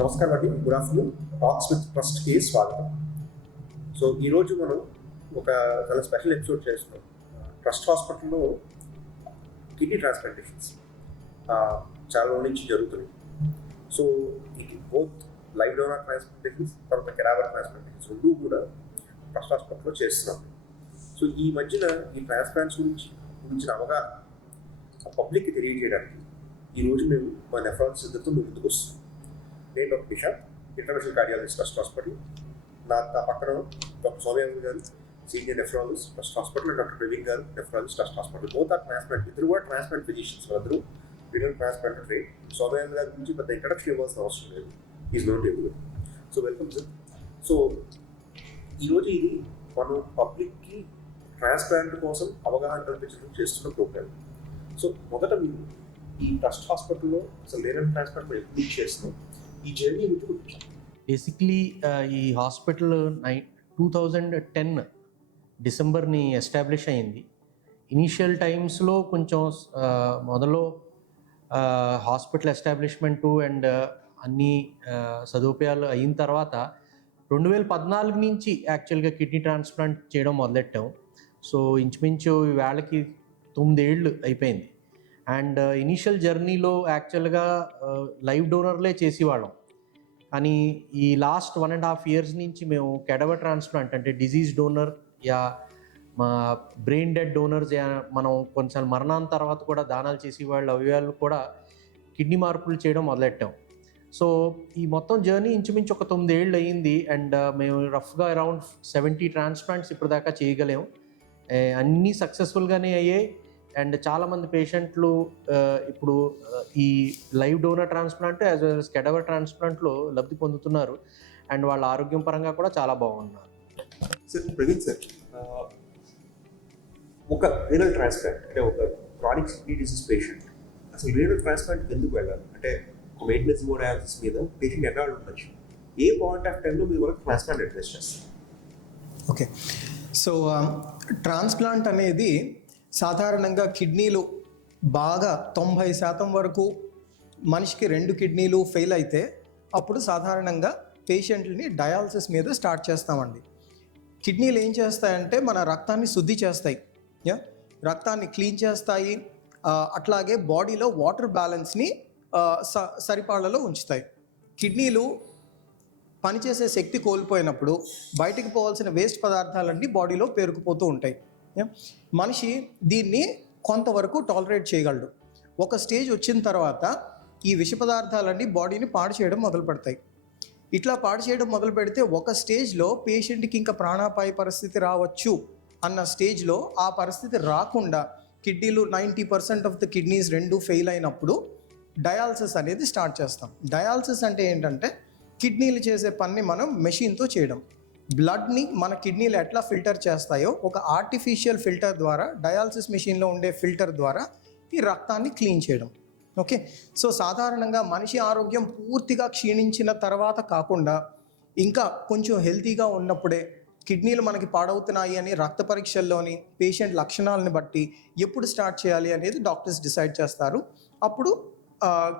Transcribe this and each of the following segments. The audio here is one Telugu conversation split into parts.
నమస్కారం అండి, గుడ్ ఆఫ్టర్నూన్. టాక్స్ విత్ ట్రస్ట్కి స్వాగతం. సో ఈరోజు మనం ఒక చాలా స్పెషల్ ఎపిసోడ్ చేస్తున్నాం. ట్రస్ట్ హాస్పిటల్లో కిడ్నీ ట్రాన్స్ప్లాంటేషన్స్ చాలా రోజుల నుంచి జరుగుతున్నాయి. సో ఇది బోత్ లైవ్ డోనర్ ట్రాన్స్ప్లాంటేషన్స్, తర్వాత కెడావర్ ట్రాన్స్ప్లాంటేషన్స్ రెండు కూడా ట్రస్ట్ హాస్పిటల్లో చేస్తున్నాం. సో ఈ మధ్యన ఈ ట్రాన్స్ప్లాంట్స్ గురించిన అవగాహన పబ్లిక్కి తెలియజేయడానికి ఈరోజు మేము మా నెఫ్రాలజిస్ట్ ఇద్దరితో ముందుకు వస్తున్నాం. నేను doctor Nishad, international cardiologist trust hospital. నా పక్కన డాక్టర్ సోమయాజీ గారు, senior nephrologist trust hospital, doctor Praveen గారు, nephrologist trust hospital. Both are transplant, ఇద్దరు కూడా ట్రాన్స్ప్లాంట్ ఫిజిషియన్స్. వాళ్ళందరూ రినల్ ట్రాన్స్ప్లాంట్ ట్రైన్. సోమయాజీ గారి గురించి పెద్ద ఇంట్రడక్షన్ ఇవ్వాల్సిన అవసరం లేదు, is note able. So welcome sir. So ఈరోజు ఇది మనం పబ్లిక్కి ట్రాన్స్ప్లాంట్ కోసం అవగాహన కల్పించడం చేస్తున్న ప్రోగ్రామ్. సో మొదట మీరు ఈ ట్రస్ట్ హాస్పిటల్లో అసలు రినల్ ట్రాన్స్ప్లాంట్ మనం ఎప్పుడు చేస్తున్నాం, ఈ జర్నీ గురించి. బేసిక్లీ ఈ హాస్పిటల్ 2010 డిసెంబర్ని ఎస్టాబ్లిష్ అయింది. ఇనీషియల్ టైమ్స్లో కొంచెం మొదలు హాస్పిటల్ ఎస్టాబ్లిష్మెంటు అండ్ అన్ని సదుపాయాలు అయిన తర్వాత 2014 నుంచి యాక్చువల్గా కిడ్నీ ట్రాన్స్ప్లాంట్ చేయడం మొదలెట్టాం. సో ఇంచుమించు వేళకి 9 ఏళ్ళు అయిపోయింది. అండ్ ఇనీషియల్ జర్నీలో యాక్చువల్గా లైవ్ డోనర్లే చేసేవాళ్ళం. కానీ ఈ లాస్ట్ 1.5 years నుంచి మేము కెడవర్ ట్రాన్స్ప్లాంట్ అంటే డిజీజ్ డోనర్ యా మా బ్రెయిన్ డెడ్ డోనర్స్ మనం కొన్నిసార్లు మరణాంత తర్వాత కూడా దానాలు చేసేవాళ్ళు అవయవాళ్ళు కూడా కిడ్నీ మార్పులు చేయడం మొదలెట్టాం. సో ఈ మొత్తం జర్నీ ఇంచుమించు ఒక 9 ఏళ్ళు అయ్యింది. అండ్ మేము రఫ్గా అరౌండ్ 70 ట్రాన్స్ప్లాంట్స్ ఇప్పటిదాకా చేయగలేం. అన్నీ సక్సెస్ఫుల్గానే అయ్యాయి. అండ్ చాలామంది పేషెంట్లు ఇప్పుడు ఈ live donor transplant as well as cadaver ట్రాన్స్ప్లాంట్లో లబ్ధి పొందుతున్నారు. అండ్ వాళ్ళ ఆరోగ్యం పరంగా కూడా చాలా బాగున్నారు. సార్ ప్రవీణ్ సార్, ఒక రీనల్ ట్రాన్స్ప్లాంట్ అంటే ఒక క్రానిక్ కిడ్నీ డిసీజ్ పేషెంట్ అసలు రీనల్ ట్రాన్స్ప్లాంట్ ఎందుకు వెళ్ళాలి అంటే మెయింటెనెన్స్ డయాలసిస్ మీద పేషెంట్ ఎన్నాళ్ళు ఉండొచ్చు, ఏ పాయింట్ ఆఫ్ టైంలో మీరు వాళ్ళకి ట్రాన్స్ప్లాంట్ అడ్రస్ చేస్తారు? ఓకే, సో ట్రాన్స్ప్లాంట్ అనేది సాధారణంగా కిడ్నీలు బాగా 90% వరకు మనిషికి 2 కిడ్నీలు ఫెయిల్ అయితే అప్పుడు సాధారణంగా పేషెంట్ని డయాలసిస్ మీద స్టార్ట్ చేస్తామండి. కిడ్నీలు ఏం చేస్తాయంటే మన రక్తాన్ని శుద్ధి చేస్తాయి, రక్తాన్ని క్లీన్ చేస్తాయి, అట్లాగే బాడీలో వాటర్ బ్యాలెన్స్ని సరిపాళ్ళలో ఉంచుతాయి. కిడ్నీలు పనిచేసే శక్తి కోల్పోయినప్పుడు బయటికి పోవాల్సిన వేస్ట్ పదార్థాలన్నీ బాడీలో పేరుకుపోతూ ఉంటాయి. మనిషి దీన్ని కొంతవరకు టాలరేట్ చేయగలడు. ఒక స్టేజ్ వచ్చిన తర్వాత ఈ విష పదార్థాలన్నీ బాడీని పాడు చేయడం మొదలు పెడతాయి. ఇట్లా పాడు చేయడం మొదలు పెడితే ఒక స్టేజ్లో పేషెంట్కి ఇంకా ప్రాణాపాయ పరిస్థితి రావచ్చు అన్న స్టేజ్లో ఆ పరిస్థితి రాకుండా కిడ్నీలు 90% ఆఫ్ ద కిడ్నీస్ 2 ఫెయిల్ అయినప్పుడు డయాలసిస్ అనేది స్టార్ట్ చేస్తాం. డయాలసిస్ అంటే ఏంటంటే కిడ్నీలు చేసే పని మనం మెషిన్తో చేయడం. బ్లడ్ని మన కిడ్నీలు ఎట్లా ఫిల్టర్ చేస్తాయో ఒక ఆర్టిఫిషియల్ ఫిల్టర్ ద్వారా, డయాలసిస్ మెషిన్లో ఉండే ఫిల్టర్ ద్వారా ఈ రక్తాన్ని క్లీన్ చేయడం. ఓకే, సో సాధారణంగా మనిషి ఆరోగ్యం పూర్తిగా క్షీణించిన తర్వాత కాకుండా ఇంకా కొంచెం హెల్తీగా ఉన్నప్పుడే కిడ్నీలు మనకి పాడవుతున్నాయి అని రక్త పరీక్షల్లోని పేషెంట్ లక్షణాలను బట్టి ఎప్పుడు స్టార్ట్ చేయాలి అనేది డాక్టర్స్ డిసైడ్ చేస్తారు. అప్పుడు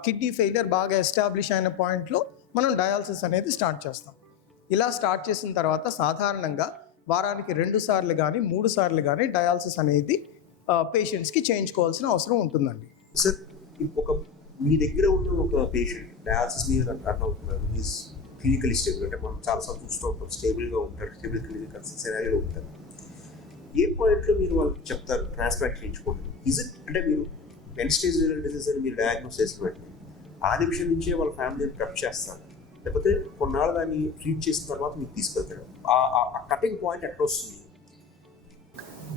కిడ్నీ ఫెయిలియర్ బాగా ఎస్టాబ్లిష్ అయిన పాయింట్లో మనం డయాలసిస్ అనేది స్టార్ట్ చేస్తాం. ఇలా స్టార్ట్ చేసిన తర్వాత సాధారణంగా వారానికి 2 సార్లు కానీ 3 సార్లు కానీ డయాలసిస్ అనేది పేషెంట్స్కి చేయించుకోవాల్సిన అవసరం ఉంటుందండి. సార్, ఒక మీ దగ్గర ఉన్న ఒక పేషెంట్ డయాలసిస్ మీద రన్ అవుతున్నారు, మీస్ క్లినికల్ స్టేబుల్ అంటే మనం చాలాసార్లు చూస్తూ ఉంటాం, స్టేబుల్గా ఉంటారు, స్టేబుల్ క్లినికల్ సెనారీలో ఉంటారు. ఏ పాయింట్లో మీరు వాళ్ళకి చెప్తారు ట్రాన్స్ప్లాంట్ చేయించుకోండి? ఇజ్ ఇట్ అంటే మీరు ఎండ్ స్టేజ్ రీనల్ డిసీజ్ అని మీరు డయాగ్నోస్ చేసిన వెంటనే ఆ నిమిషం నుంచే వాళ్ళ ఫ్యామిలీని ప్రెప్ చేస్తారు, లేకపోతే కొన్నాళ్ళు దాన్ని ట్రీట్ చేసిన తర్వాత మీకు తీసుకెళ్తాడు? ఆ కటింగ్ పాయింట్ ఎక్కడ వస్తుంది?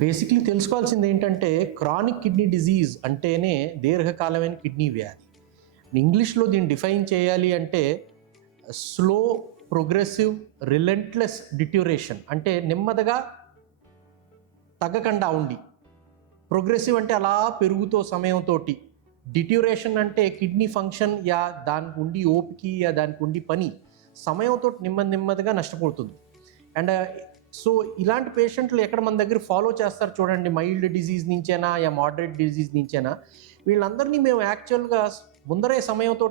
బేసిక్లీ తెలుసుకోవాల్సింది ఏంటంటే క్రానిక్ కిడ్నీ డిజీజ్ అంటేనే దీర్ఘకాలమైన కిడ్నీ వ్యాధి. ఇంగ్లీష్లో దీన్ని డిఫైన్ చేయాలి అంటే స్లో ప్రోగ్రెసివ్ రిలెంట్లెస్ డిట్యూరేషన్, అంటే నెమ్మదిగా తగ్గకుండా ఉండి, ప్రోగ్రెసివ్ అంటే అలా పెరుగుతో సమయంతో, డిట్యూరేషన్ అంటే కిడ్నీ ఫంక్షన్ యా దానికి ఉండి ఓపికి యా దానికి ఉండి పని సమయంతో నెమ్మదిగా నష్టపోతుంది. అండ్ సో ఇలాంటి పేషెంట్లు ఎక్కడ మన దగ్గర ఫాలో చేస్తారు చూడండి, మైల్డ్ డిజీజ్ నుంచేనా యా మోడరేట్ డిజీజ్ నుంచేనా, వీళ్ళందరినీ మేము యాక్చువల్గా ముందరే సమయంతో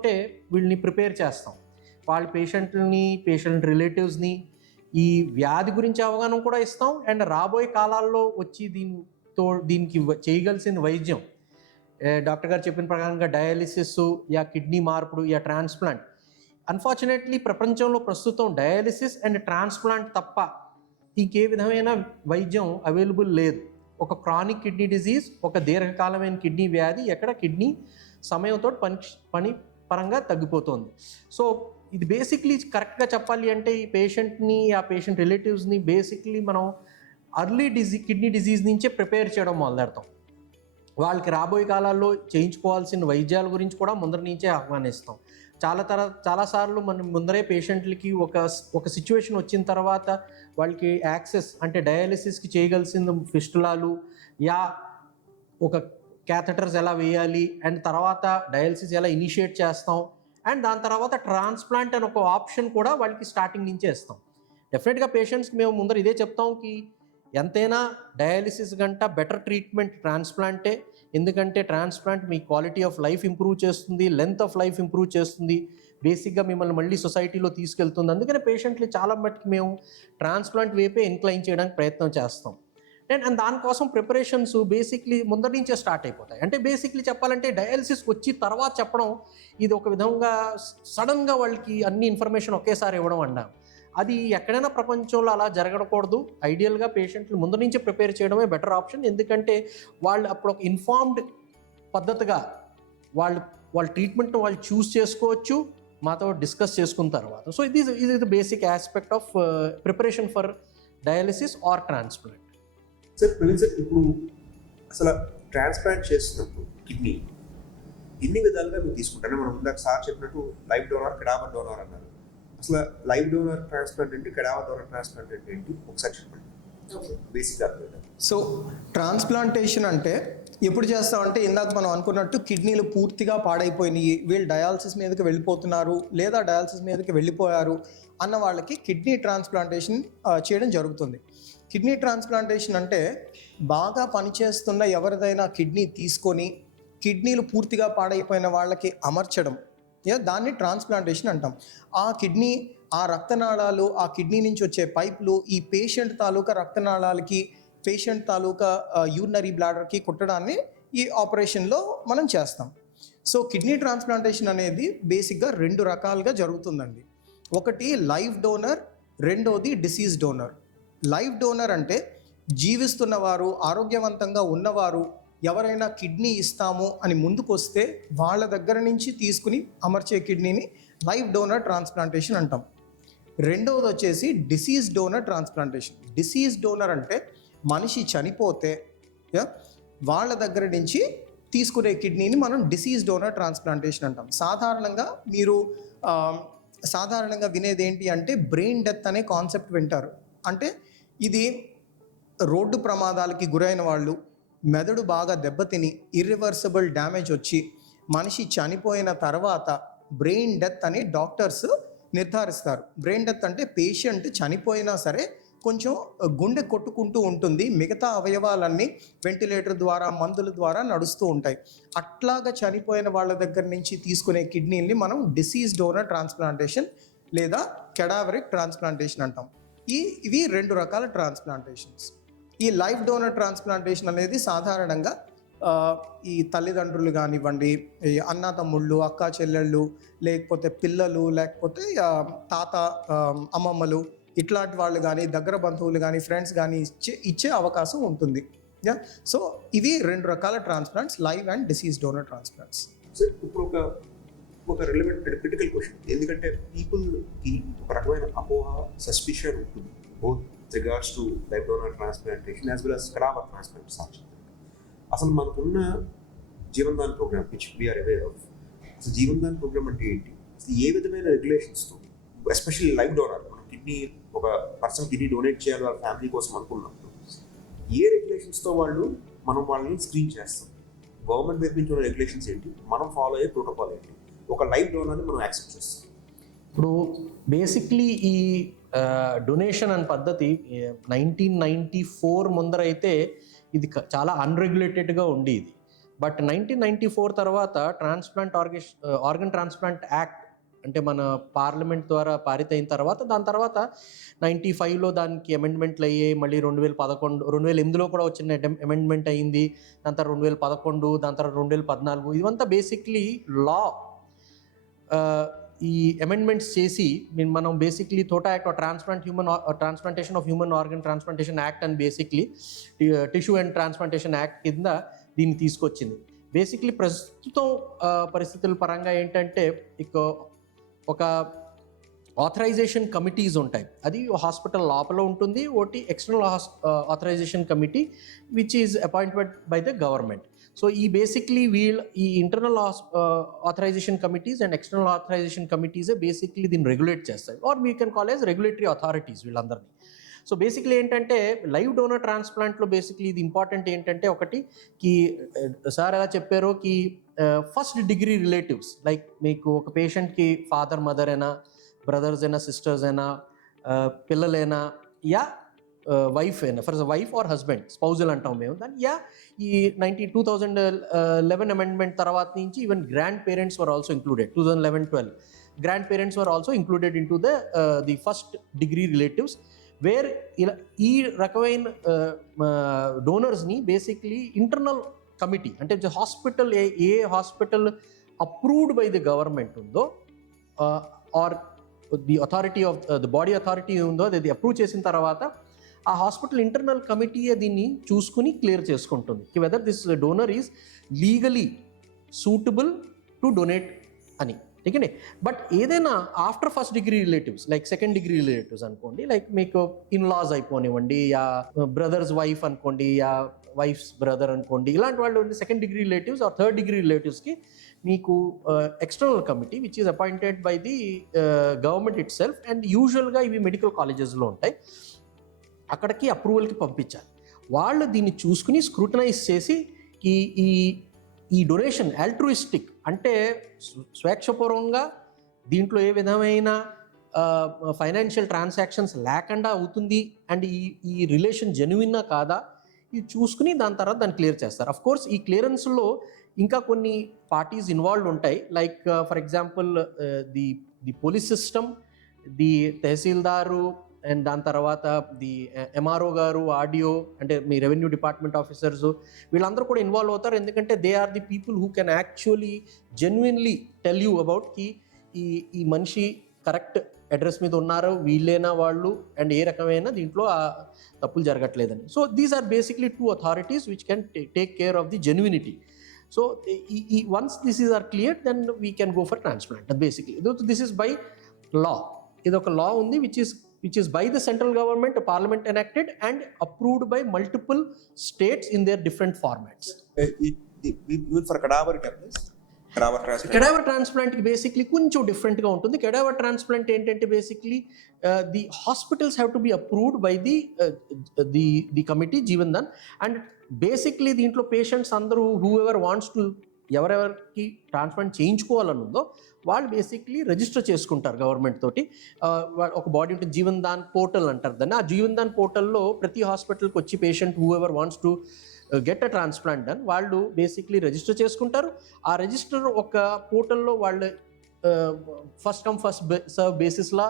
వీళ్ళని ప్రిపేర్ చేస్తాం. వాళ్ళ పేషెంట్ రిలేటివ్స్ని ఈ వ్యాధి గురించి అవగాహన కూడా ఇస్తాం. అండ్ రాబోయే కాలాల్లో వచ్చి దీనికి చేయగలిసిన వైద్యం డాక్టర్ గారు చెప్పిన ప్రకారంగా డయాలిసిస్, యా కిడ్నీ మార్పుడు, యా ట్రాన్స్ప్లాంట్. అన్ఫార్చునేట్లీ ప్రపంచంలో ప్రస్తుతం డయాలిసిస్ అండ్ ట్రాన్స్ప్లాంట్ తప్ప ఇంకే విధమైన వైద్యం అవైలబుల్ లేదు. ఒక క్రానిక్ కిడ్నీ డిజీజ్, ఒక దీర్ఘకాలమైన కిడ్నీ వ్యాధి, ఎక్కడ కిడ్నీ సమయంతో పని పరంగా తగ్గిపోతుంది. సో ఇది బేసిక్లీ కరెక్ట్గా చెప్పాలి అంటే ఈ పేషెంట్ని, ఆ పేషెంట్ రిలేటివ్స్ని బేసిక్లీ మనం అర్లీ కిడ్నీ డిజీజ్ నుంచే ప్రిపేర్ చేయడం మొదలెడతాం. వాళ్ళకి రాబోయే కాలాల్లో చేయించుకోవాల్సిన వైద్యాల గురించి కూడా ముందర నుంచే ఆహ్వానిస్తాం. చాలాసార్లు మనం ముందరే పేషెంట్లకి ఒక సిచ్యువేషన్ వచ్చిన తర్వాత వాళ్ళకి యాక్సెస్ అంటే డయాలిసిస్కి చేయగలిసిన ఫిస్టులాలు, యా ఒక క్యాథెటర్స్ ఎలా వేయాలి, అండ్ తర్వాత డయాలిసిస్ ఎలా ఇనిషియేట్ చేస్తాం, అండ్ దాని తర్వాత ట్రాన్స్ప్లాంట్ అని ఒక ఆప్షన్ కూడా వాళ్ళకి స్టార్టింగ్ నుంచే ఇస్తాం. డెఫినెట్గా పేషెంట్స్కి మేము ముందర ఇదే చెప్తాం కి ఎంతైనా డయాలిసిస్ గంట బెటర్ ట్రీట్మెంట్ ట్రాన్స్ప్లాంటే. ఎందుకంటే ట్రాన్స్ప్లాంట్ మీ క్వాలిటీ ఆఫ్ లైఫ్ ఇంప్రూవ్ చేస్తుంది, లెంత్ ఆఫ్ లైఫ్ ఇంప్రూవ్ చేస్తుంది, బేసిక్గా మిమ్మల్ని మళ్ళీ సొసైటీలో తీసుకెళ్తుంది. అందుకనే పేషెంట్లు చాలా మట్టుకు మేము ట్రాన్స్ప్లాంట్ వైపే ఇన్క్లైన్ చేయడానికి ప్రయత్నం చేస్తాం. అండ్ దానికోసం ప్రిపరేషన్స్ బేసిక్లీ ముందర నుంచే స్టార్ట్ అయిపోతాయి. అంటే బేసిక్లీ చెప్పాలంటే డయాలిసిస్కి వచ్చి తర్వాత చెప్పడం ఇది ఒక విధంగా సడన్గా వాళ్ళకి అన్ని ఇన్ఫర్మేషన్ ఒకేసారి ఇవ్వడం అన్నా అది ఎక్కడైనా ప్రపంచంలో అలా జరగకూడదు. ఐడియల్గా పేషెంట్లు ముందు నుంచే ప్రిపేర్ చేయడమే బెటర్ ఆప్షన్. ఎందుకంటే వాళ్ళు అప్పుడు ఒక ఇన్ఫార్మ్డ్ పద్ధతిగా వాళ్ళ ట్రీట్మెంట్ వాళ్ళు చూస్ చేసుకోవచ్చు మాతో డిస్కస్ చేసుకున్న తర్వాత. సో ఇది the basic aspect of preparation for dialysis or transplant. Sir Praveen sir, ఇప్పుడు అసలు ట్రాన్స్ప్లాంట్ చేస్తున్నప్పుడు కిడ్నీ ఎన్ని విధాలుగా మీరు తీసుకుంటారు? మనం ఇందాక సార్ చెప్పినట్టు లైవ్ డోనర్, కెడావర్ డోనర్ అన్నారు. అసలు లైవ్ డోనర్ ట్రాన్స్ప్లాంట్ ఏంటి, కెడావర్ డోనర్ ట్రాన్స్ప్లాంట్ ఏంటి, ఒకసారి చెప్పండి బేసిక్గా. సో ట్రాన్స్ప్లాంటేషన్ అంటే ఎప్పుడు చేస్తామంటే ఇందాక మనం అనుకున్నట్టు కిడ్నీలు పూర్తిగా పాడైపోయినాయి, వీళ్ళు డయాలసిస్ మీదకి వెళ్ళిపోతున్నారు లేదా డయాలసిస్ మీదకి వెళ్ళిపోయారు అన్న వాళ్ళకి కిడ్నీ ట్రాన్స్ప్లాంటేషన్ చేయడం జరుగుతుంది. కిడ్నీ ట్రాన్స్ప్లాంటేషన్ అంటే బాగా పనిచేస్తున్న ఎవరిదైనా కిడ్నీ తీసుకొని కిడ్నీలు పూర్తిగా పాడైపోయిన వాళ్ళకి అమర్చడం, దాన్ని ట్రాన్స్ప్లాంటేషన్ అంటాం. ఆ కిడ్నీ, ఆ రక్తనాళాలు, ఆ కిడ్నీ నుంచి వచ్చే పైపులు ఈ పేషెంట్ తాలూకా రక్తనాళాలకి, పేషెంట్ తాలూకా యూరినరీ బ్లాడర్కి కుట్టడాన్ని ఈ ఆపరేషన్లో మనం చేస్తాం. సో కిడ్నీ ట్రాన్స్ప్లాంటేషన్ అనేది బేసిక్గా 2 రకాలుగా జరుగుతుందండి. ఒకటి లైవ్ డోనర్, రెండోది డిసీజ్ డోనర్. లైవ్ డోనర్ అంటే జీవిస్తున్నవారు, ఆరోగ్యవంతంగా ఉన్నవారు ఎవరైనా కిడ్నీ ఇస్తాము అని ముందుకొస్తే వాళ్ళ దగ్గర నుంచి తీసుకుని అమర్చే కిడ్నీని లైవ్ డోనర్ ట్రాన్స్ప్లాంటేషన్ అంటాం. రెండవది వచ్చేసి disease donor transplantation. Disease donor అంటే మనిషి చనిపోతే వాళ్ళ దగ్గర నుంచి తీసుకునే కిడ్నీని మనం డిసీజ్ డోనర్ ట్రాన్స్ప్లాంటేషన్ అంటాం. సాధారణంగా వినేది ఏంటి అంటే బ్రెయిన్ డెత్ అనే కాన్సెప్ట్ వింటారు. అంటే ఇది రోడ్డు ప్రమాదాలకి గురైన వాళ్ళు, మెదడు బాగా దెబ్బతిని ఇర్రివర్సిబుల్ డ్యామేజ్ వచ్చి మనిషి చనిపోయిన తర్వాత బ్రెయిన్ డెత్ అని డాక్టర్స్ నిర్ధారిస్తారు. బ్రెయిన్ డెత్ అంటే పేషెంట్ చనిపోయినా సరే కొంచెం గుండె కొట్టుకుంటూ ఉంటుంది, మిగతా అవయవాలన్నీ వెంటిలేటర్ ద్వారా, మందుల ద్వారా నడుస్తూ ఉంటాయి. అట్లాగా చనిపోయిన వాళ్ళ దగ్గర నుంచి తీసుకునే కిడ్నీని మనం డిసీజ్ డోనర్ ట్రాన్స్ప్లాంటేషన్ లేదా కెడావరిక్ ట్రాన్స్ప్లాంటేషన్ అంటాం. ఇవి 2 రకాల ట్రాన్స్ప్లాంటేషన్స్. ఈ లైవ్ డోనర్ ట్రాన్స్ప్లాంటేషన్ అనేది సాధారణంగా ఈ తల్లిదండ్రులు కానివ్వండి, ఈ అన్న తమ్ముళ్ళు, అక్క చెల్లెళ్ళు, లేకపోతే పిల్లలు, లేకపోతే తాత అమ్మమ్మలు, ఇట్లాంటి వాళ్ళు కానీ, దగ్గర బంధువులు కానీ, ఫ్రెండ్స్ కానీ ఇచ్చే అవకాశం ఉంటుంది. సో ఇవి 2 రకాల transplants, live and disease donor transplants. Sir ఇప్పుడు ఒక రిలవెంట్ క్రిటికల్ క్వశ్చన్, ఎందుకంటే పీపుల్కి ఒక రకమైన అపోహ, సస్పిషన్ ఉంటుంది both regards to live donor transplantation as well as cadaver transplant. అసలు మనకున్న Jeevandan programme which we are aware, అసలు జీవన్దాన్ ప్రోగ్రామ్ అంటే ఏంటి, అసలు ఏ విధమైన రెగ్యులేషన్స్తో, ఎస్పెషల్లీ లైవ్ డోనర్, మనం కిడ్నీ ఒక పర్సన్ కిడ్నీ డొనేట్ చేయాలి వాళ్ళ ఫ్యామిలీ కోసం అనుకున్నప్పుడు ఏ రెగ్యులేషన్స్తో మనం వాళ్ళని స్క్రీన్ చేస్తాం? గవర్నమెంట్ వైపు నుంచి ఉన్న రెగ్యులేషన్స్ ఏంటి, మనం ఫాలో అయ్యే ప్రోటోకాల్ ఏంటి, ఒక లైవ్ డోనర్ని మనం యాక్సెప్ట్ చేస్తాం? ఇప్పుడు బేసిక్లీ ఈ డొనేషన్ అనే పద్ధతి 1994 ముందర అయితే ఇది చాలా అన్రెగ్యులేటెడ్గా ఉండేది. బట్ 1994 తర్వాత ఆర్గన్ ట్రాన్స్ప్లాంట్ యాక్ట్ అంటే మన పార్లమెంట్ ద్వారా పారిత అయిన తర్వాత దాని తర్వాత 95లో దానికి అమెండ్మెంట్లు అయ్యాయి. మళ్ళీ 2008లో కూడా వచ్చిన అమెండ్మెంట్ అయింది. దాని తర్వాత 2011, దాని తర్వాత 2014 ఇవంతా బేసిక్లీ లా ఈ అమెండ్మెంట్స్ చేసి మనం బేసిక్లీ తోటా act transplantation of human organ transplantation act and basically tissue and transplantation act కింద దీన్ని తీసుకొచ్చింది. బేసిక్లీ ప్రస్తుతం పరిస్థితుల పరంగా ఏంటంటే ఒక ఆథరైజేషన్ కమిటీస్ ఉంటాయి. అది హాస్పిటల్ లోపల ఉంటుంది. ఒకటి external authorization committee which is appointed by the government. So ఈ బేసిక్లీ ఈ internal authorization committees and external authorization కమిటీసే బేసిక్లీ దీన్ని రెగ్యులేట్ చేస్తాయి, or we can call as regulatory authorities వీళ్ళందరినీ. సో బేసిక్లీ ఏంటంటే లైవ్ డోనర్ ట్రాన్స్ప్లాంట్లో బేసిక్లీ ఇది ఇంపార్టెంట్ ఏంటంటే ఒకటి సార్ ఎలా చెప్పారో ఫస్ట్ డిగ్రీ రిలేటివ్స్, లైక్ మీకు ఒక పేషెంట్కి ఫాదర్ మదర్ అయినా, బ్రదర్స్ అయినా, సిస్టర్స్ అయినా, పిల్లలైనా, యా వైఫ్ అయినా, for wife or husband, spousal అంటాం మేము దాన్ని. యా ఈ 2011 అమెండ్మెంట్ తర్వాత నుంచి even grand parents were also included. 2011-12 grand parents were also included into the first degree relatives, where ఇలా ఈ రకమైన డోనర్స్ని బేసిక్లీ ఇంటర్నల్ కమిటీ అంటే హాస్పిటల్ ఏ hospital approved by the government ఉందో or the authority of the body authority ఉందో అది అప్రూవ్ చేసిన తర్వాత ఆ హాస్పిటల్ ఇంటర్నల్ కమిటీయే దీన్ని చూసుకుని క్లియర్ చేసుకుంటుంది whether this donor is legally suitable to donate అని. ఓకే, బట్ ఏదైనా after first degree relatives like second degree relatives అనుకోండి, లైక్ మీకు ఇన్లాస్ అయిపోనివ్వండి, యా బ్రదర్స్ వైఫ్ అనుకోండి, యా వైఫ్స్ బ్రదర్ అనుకోండి, ఇలాంటి వాళ్ళు second degree relatives or third degree రిలేటివ్స్కి మీకు external committee which is appointed by the government it self, and యూజువల్గా ఇవి మెడికల్ కాలేజెస్లో ఉంటాయి, అక్కడికి అప్రూవల్కి పంపించాలి. వాళ్ళు దీన్ని చూసుకుని స్క్రూటనైజ్ చేసి ఈ డొనేషన్ ఆల్ట్రూయిస్టిక్ అంటే స్వేచ్ఛపూర్వకంగా దీంట్లో ఏ విధమైన ఫైనాన్షియల్ ట్రాన్సాక్షన్స్ లేకుండా అవుతుంది అండ్ ఈ రిలేషన్ జెన్యుయినా కాదా ఇది చూసుకుని దాని తర్వాత దాన్ని క్లియర్ చేస్తారు. అఫ్ కోర్స్ ఈ క్లియరెన్స్లో ఇంకా కొన్ని పార్టీస్ ఇన్వాల్వ్ ఉంటాయి, like for example the police system, the tahsildar, and దాని తర్వాత ది ఎంఆర్ఓ గారు, ఆర్డిఓ అంటే మీ రెవెన్యూ డిపార్ట్మెంట్ ఆఫీసర్స్, వీళ్ళందరూ కూడా ఇన్వాల్వ్ అవుతారు. ఎందుకంటే they are the people who can actually genuinely tell you about ఈ మనిషి కరెక్ట్ అడ్రస్ మీద ఉన్నారు, వీళ్ళేనా వాళ్ళు, అండ్ ఏ రకమైన దీంట్లో తప్పులు జరగట్లేదని. So these are basically two authorities which can take care of the genuinity. So once this is are clear then we can go for transplant. Basically this is by law. ఇది ఒక లా ఉంది which is by the central government, parliament enacted and approved by multiple states in their different formats. Even for cadaver transplant basically కొంచెం డిఫరెంట్గా ఉంటుంది. cadaver transplant ఏంటంటే basically the hospitals have to be approved by the committee Jeevan, and basically దీంట్లో పేషెంట్స్ అందరూ whoever wants to ఎవరెవరికి ట్రాన్స్ప్లాంట్ చేయించుకోవాలని ఉందో వాళ్ళు బేసిక్లీ రిజిస్టర్ చేసుకుంటారు గవర్నమెంట్ తోటి. ఒక బాడీ ఉంటుంది, జీవన్ దాన్ పోర్టల్ అంటారు దాన్ని. ఆ జీవన్ దాన్ పోర్టల్లో ప్రతి హాస్పిటల్కి వచ్చి patient whoever wants to get a transplant done వాళ్ళు బేసిక్లీ రిజిస్టర్ చేసుకుంటారు. ఆ రిజిస్టర్ ఒక పోర్టల్లో వాళ్ళు ఫస్ట్ కమ్ ఫస్ట్ సర్వ్ బేసిస్లా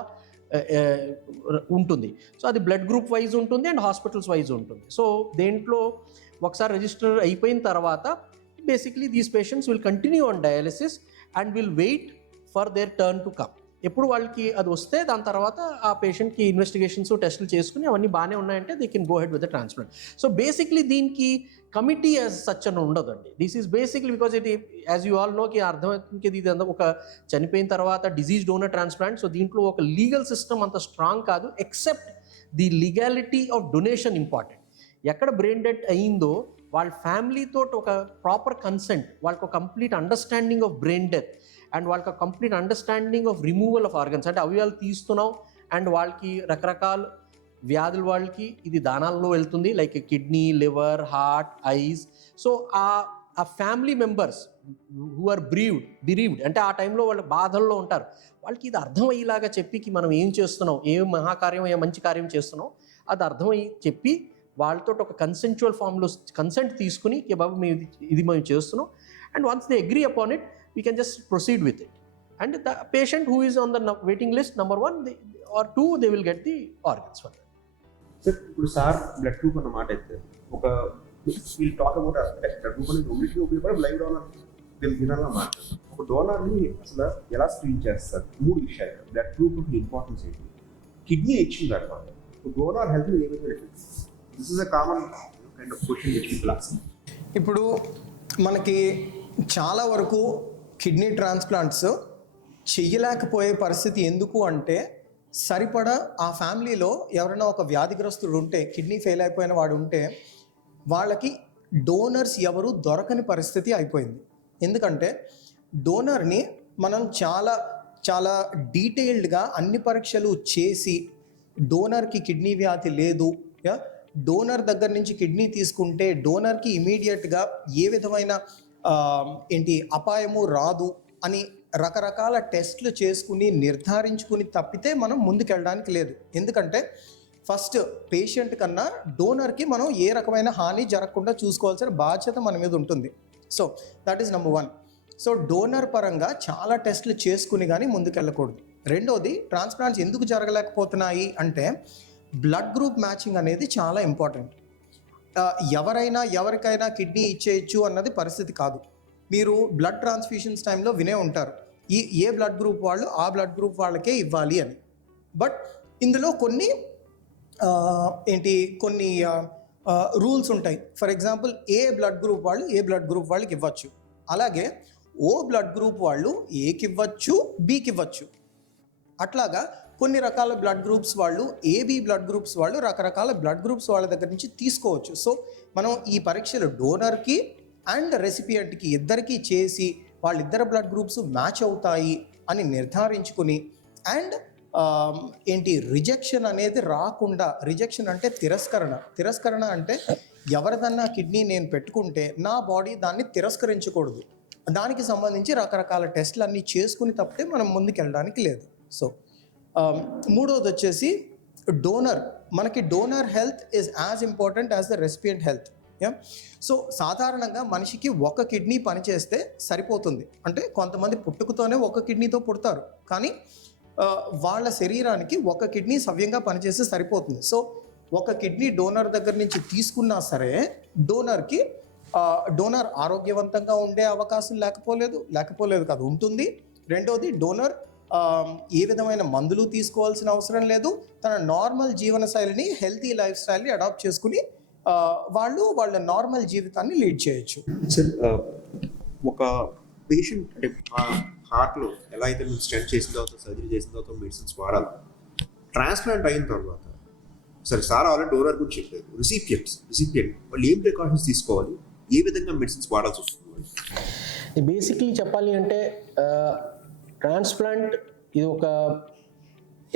ఉంటుంది. సో అది బ్లడ్ గ్రూప్ వైజ్ ఉంటుంది అండ్ హాస్పిటల్స్ వైజ్ ఉంటుంది. సో దేంట్లో ఒకసారి రిజిస్టర్ అయిపోయిన తర్వాత basically these patients will continue on dialysis and will wait for their turn to come. ఎప్పుడు వాళ్ళకి అది వస్తే దాని తర్వాత ఆ పేషెంట్కి ఇన్వెస్టిగేషన్స్ టెస్టులు చేసుకుని అవన్నీ బాగానే ఉన్నాయంటే they can go head with the transplant. So basically దీనికి కమిటీ యాజ్ సచ్ అని ఉండదండి. దిస్ ఈజ్ బేసిక్లీ బికాజ్ ఇది యాజ్ యూ ఆల్ నోకి అర్థమవుతుంది ఇది ఒక చనిపోయిన తర్వాత డిజీజ్ డోనర్ ట్రాన్స్ప్లాంట్. సో దీంట్లో ఒక లీగల్ సిస్టమ్ అంత స్ట్రాంగ్ కాదు, except the legality of donation important. ఎక్కడ బ్రెయిన్ డెత్ అయ్యిందో వాళ్ళ ఫ్యామిలీతో ఒక ప్రాపర్ కన్సెంట్, వాళ్ళకి ఒక complete understanding of brain death and వాళ్ళకి ఒక complete understanding of removal of organs, అంటే అవయవాలు తీస్తున్నాం అండ్ వాళ్ళకి రకరకాల వ్యాధుల వాళ్ళకి ఇది దానాల్లో వెళ్తుంది, like kidney, liver, heart, ice. So ఆ ఫ్యామిలీ మెంబర్స్ హూ ఆర్ బిరీవ్డ్ అంటే ఆ టైంలో వాళ్ళ బాధల్లో ఉంటారు, వాళ్ళకి ఇది అర్థమయ్యేలాగా చెప్పి మనం ఏం చేస్తున్నాం, ఏం మహాకార్యం, ఏ మంచి కార్యం చేస్తున్నాం అది అర్థమయ్యి చెప్పి వాళ్ళతో ఒక కన్సెంచువల్ ఫామ్లో కన్సెంట్ తీసుకుని బాబు మేము ఇది మేము చేస్తున్నాం, and once they agree upon it we can just proceed with it and the patient who is on the waiting list, number 1 or 2, they will get the organs for that. Sir ఇప్పుడు సార్ బ్లడ్ గ్రూప్ అన్న మాట అయితే ఒక will talk about blood group అనేది రెండింటికి ఉపయోగపడే లైవ్ డోనర్ వినాలన్న మాట. ఒక డోనర్ని అసలు ఎలా స్క్రీన్ చేస్తారు? 3 విషయాలు. బ్లడ్ గ్రూప్ ఇంపార్టెన్స్ ఏంటి, కిడ్నీ ఇచ్చిన తర్వాత డోనర్ హెల్త్ ఏ విధంగా reflects? This is a common kind of question which people ask. ఇప్పుడు మనకి చాలా వరకు కిడ్నీ ట్రాన్స్ప్లాంట్స్ చెయ్యలేకపోయే పరిస్థితి ఎందుకు అంటే, సరిపడా ఆ ఫ్యామిలీలో ఎవరైనా ఒక వ్యాధిగ్రస్తుడు ఉంటే, కిడ్నీ ఫెయిల్ అయిపోయిన వాడు ఉంటే, వాళ్ళకి డోనర్స్ ఎవరు దొరకని పరిస్థితి అయిపోయింది. ఎందుకంటే డోనర్ని మనం చాలా చాలా డీటెయిల్డ్గా అన్ని పరీక్షలు చేసి, డోనర్కి కిడ్నీ వ్యాధి లేదు, డోనర్ దగ్గర నుంచి కిడ్నీ తీసుకుంటే డోనర్కి ఇమీడియట్గా ఏ విధమైన అపాయము రాదు అని రకరకాల టెస్ట్లు చేసుకుని నిర్ధారించుకుని తప్పితే మనం ముందుకెళ్ళడానికి లేదు. ఎందుకంటే ఫస్ట్ పేషెంట్ కన్నా డోనర్కి మనం ఏ రకమైన హాని జరగకుండా చూసుకోవాల్సిన బాధ్యత మన మీద ఉంటుంది. So that is number 1. So donor పరంగా చాలా టెస్ట్లు చేసుకుని కానీ ముందుకెళ్ళకూడదు. రెండోది, ట్రాన్స్ప్లాంట్స్ ఎందుకు జరగలేకపోతున్నాయి అంటే, బ్లడ్ గ్రూప్ మ్యాచింగ్ అనేది చాలా ఇంపార్టెంట్. ఎవరికైనా కిడ్నీ ఇచ్చేయచ్చు అన్నది పరిస్థితి కాదు. మీరు బ్లడ్ ట్రాన్స్ఫ్యూషన్స్ టైంలో వినే ఉంటారు, ఏ బ్లడ్ గ్రూప్ వాళ్ళు ఆ బ్లడ్ గ్రూప్ వాళ్ళకే ఇవ్వాలి అని. బట్ ఇందులో కొన్ని రూల్స్ ఉంటాయి. For example, A blood group వాళ్ళు ఏ బ్లడ్ గ్రూప్ వాళ్ళకి ఇవ్వచ్చు, అలాగే ఓ బ్లడ్ గ్రూప్ వాళ్ళు ఏకి ఇవ్వచ్చు, బికి ఇవ్వచ్చు. అట్లాగా కొన్ని రకాల బ్లడ్ గ్రూప్స్ వాళ్ళు, ఏబి బ్లడ్ గ్రూప్స్ వాళ్ళు రకరకాల బ్లడ్ గ్రూప్స్ వాళ్ళ దగ్గర నుంచి తీసుకోవచ్చు. సో మనం ఈ పరీక్షలు డోనర్కి అండ్ రెసిపియంట్కి ఇద్దరికీ చేసి వాళ్ళిద్దరు బ్లడ్ గ్రూప్స్ మ్యాచ్ అవుతాయి అని నిర్ధారించుకుని, అండ్ రిజెక్షన్ అనేది రాకుండా, రిజెక్షన్ అంటే తిరస్కరణ అంటే ఎవరిదన్నా కిడ్నీ నేను పెట్టుకుంటే నా బాడీ దాన్ని తిరస్కరించకూడదు. దానికి సంబంధించి రకరకాల టెస్ట్లు అన్నీ చేసుకుని తప్పితే మనం ముందుకు వెళ్ళడానికి లేదు. సో మూడోది వచ్చేసి డోనర్. మనకి donor health is as important as the recipient health. So సాధారణంగా మనిషికి ఒక కిడ్నీ పనిచేస్తే సరిపోతుంది. అంటే కొంతమంది పుట్టుకతోనే ఒక కిడ్నీతో పుడతారు, కానీ వాళ్ళ శరీరానికి ఒక కిడ్నీ సవ్యంగా పనిచేస్తే సరిపోతుంది. సో ఒక కిడ్నీ డోనర్ దగ్గర నుంచి తీసుకున్నా సరే డోనర్ ఆరోగ్యవంతంగా ఉండే అవకాశం లేకపోలేదు కాదు, ఉంటుంది. రెండోది, డోనర్ ఏ విధమైన మందులు తీసుకోవాల్సిన అవసరం లేదు. తన నార్మల్ జీవనశైలిని, హెల్తీ లైఫ్ స్టైల్ని అడాప్ట్ చేసుకుని వాళ్ళ నార్మల్ జీవితాన్ని లీడ్ చేయొచ్చు. సార్, ఒక పేషెంట్ అంటే హార్ట్లో ఎలా అయితే మేము స్టెంట్ చేసిన తర్వాత, సర్జరీ చేసిన తర్వాత మెడిసిన్స్ వాడాలి, ట్రాన్స్ప్లాంట్ అయిన తర్వాత సరే సార్ ఆల్రెడీ డోనర్ గురించి చెప్పారు, రిసిపియంట్ వాళ్ళు ఏం ప్రికాషన్స్ తీసుకోవాలి, ఏ విధంగా మెడిసిన్స్ వాడాల్సి వస్తుంది? బేసిక్లీ చెప్పాలి అంటే ట్రాన్స్ప్లాంట్ ఇది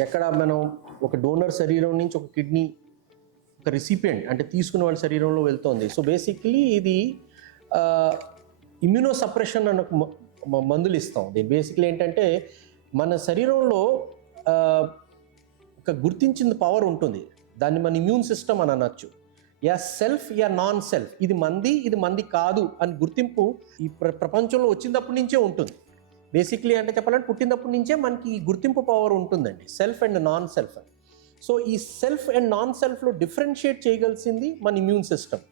ఎక్కడ మనం ఒక డోనర్ శరీరం నుంచి ఒక కిడ్నీ ఒక రిసిపియంట్ అంటే తీసుకున్న వాళ్ళ శరీరంలో వెళ్తుంది. సో బేసిక్లీ ఇది ఇమ్యూనో సప్రెషన్ అన్న మందులు ఇస్తాం. దీని బేసిక్లీ ఏంటంటే మన శరీరంలో ఒక గుర్తించిన పవర్ ఉంటుంది, దాన్ని మన ఇమ్యూన్ సిస్టమ్ అని అనొచ్చు. Yeah self yeah non self, ఇది మంది కాదు అని గుర్తింపు ఈ ప్రపంచంలో వచ్చినప్పటి నుంచే ఉంటుంది. బేసిక్లీ అంటే చెప్పాలంటే పుట్టినప్పటి నుంచే మనకి ఈ గుర్తింపు పవర్ ఉంటుందండి, సెల్ఫ్ అండ్ నాన్ సెల్ఫ్ అని. సో ఈ సెల్ఫ్ అండ్ నాన్ సెల్ఫ్లో డిఫరెన్షియేట్ చేయగలిసింది మన ఇమ్యూన్ సిస్టమ్.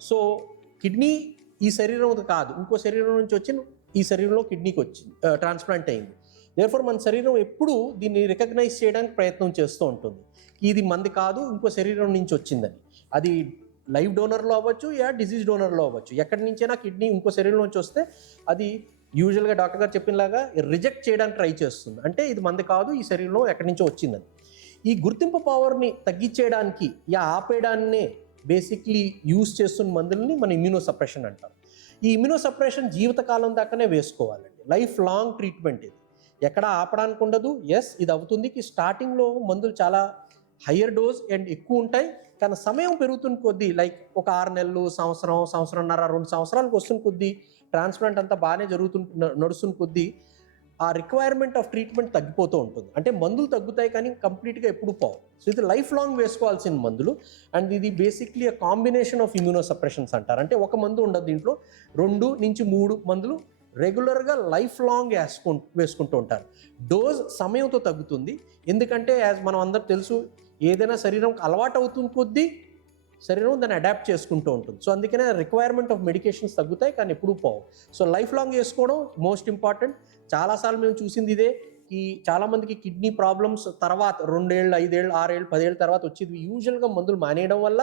సో కిడ్నీ ఈ శరీరం కాదు, ఇంకో శరీరం నుంచి వచ్చి ఈ శరీరంలో కిడ్నీకి వచ్చింది, ట్రాన్స్ప్లాంట్ అయింది. దేర్ఫోర్ మన శరీరం ఎప్పుడూ దీన్ని రికగ్నైజ్ చేయడానికి ప్రయత్నం చేస్తూ ఉంటుంది, ఇది మంది కాదు, ఇంకో శరీరం నుంచి వచ్చిందని. అది లైవ్ డోనర్లో అవ్వచ్చు, డిజీజ్ డోనర్లో అవ్వచ్చు. ఎక్కడి నుంచైనా కిడ్నీ ఇంకో శరీరం నుంచి వస్తే అది యూజువల్గా డాక్టర్ గారు చెప్పినలాగా రిజెక్ట్ చేయడానికి ట్రై చేస్తుంది, అంటే ఇది మంది కాదు, ఈ శరీరంలో ఎక్కడి నుంచో వచ్చిందని. ఈ గుర్తింపు పవర్ని తగ్గించేయడానికి ఆపేయడాన్నే బేసిక్లీ యూజ్ చేస్తున్న మందులని మన ఇమ్యూనో సప్రెషన్ అంటాం. ఈ ఇమ్యూనో సప్రెషన్ జీవితకాలం దాకానే వేసుకోవాలండి, లైఫ్ లాంగ్ ట్రీట్మెంట్ ఇది, ఎక్కడ ఆపడానికి ఉండదు. ఇది అవుతుంది స్టార్టింగ్లో మందులు చాలా హయ్యర్ డోస్ అండ్ ఎక్కువ ఉంటాయి, కానీ సమయం పెరుగుతున్న కొద్దీ లైక్ ఒక 6 నెలలు, సంవత్సరంన్నర, 2 సంవత్సరాలకు వస్తున్న కొద్దీ ట్రాన్స్ప్లాంట్ అంతా బాగానే నడుస్తున్న కొద్దీ ఆ రిక్వైర్మెంట్ ఆఫ్ ట్రీట్మెంట్ తగ్గిపోతూ ఉంటుంది. అంటే మందులు తగ్గుతాయి కానీ కంప్లీట్గా ఎప్పుడు పోవు. సో ఇది లైఫ్ లాంగ్ వేసుకోవాల్సిన మందులు. అండ్ ఇది basically combination of immuno suppressions అంటారు. అంటే ఒక మందు ఉండదు, దీంట్లో 2 నుంచి 3 మందులు రెగ్యులర్గా లైఫ్ లాంగ్ వేసుకుంటూ ఉంటారు. డోస్ సమయంతో తగ్గుతుంది, ఎందుకంటే యాజ్ మనం అందరూ తెలుసు, ఏదైనా శరీరం అలవాటు అవుతుంది కొద్దీ శరీరం దాన్ని అడాప్ట్ చేసుకుంటూ ఉంటుంది. సో అందుకనే రిక్వైర్మెంట్ ఆఫ్ మెడికేషన్స్ తగ్గుతాయి, కానీ ఎప్పుడూ పోవు. సో లైఫ్ లాంగ్ వేసుకోవడం మోస్ట్ ఇంపార్టెంట్. చాలాసార్లు మేము చూసింది ఇదే, ఈ చాలామందికి కిడ్నీ ప్రాబ్లమ్స్ తర్వాత 2 ఏళ్ళు, 5 ఏళ్ళు, 6 ఏళ్ళు, 10 ఏళ్ళ తర్వాత వచ్చేది యూజువల్గా మందులు మానేయడం వల్ల,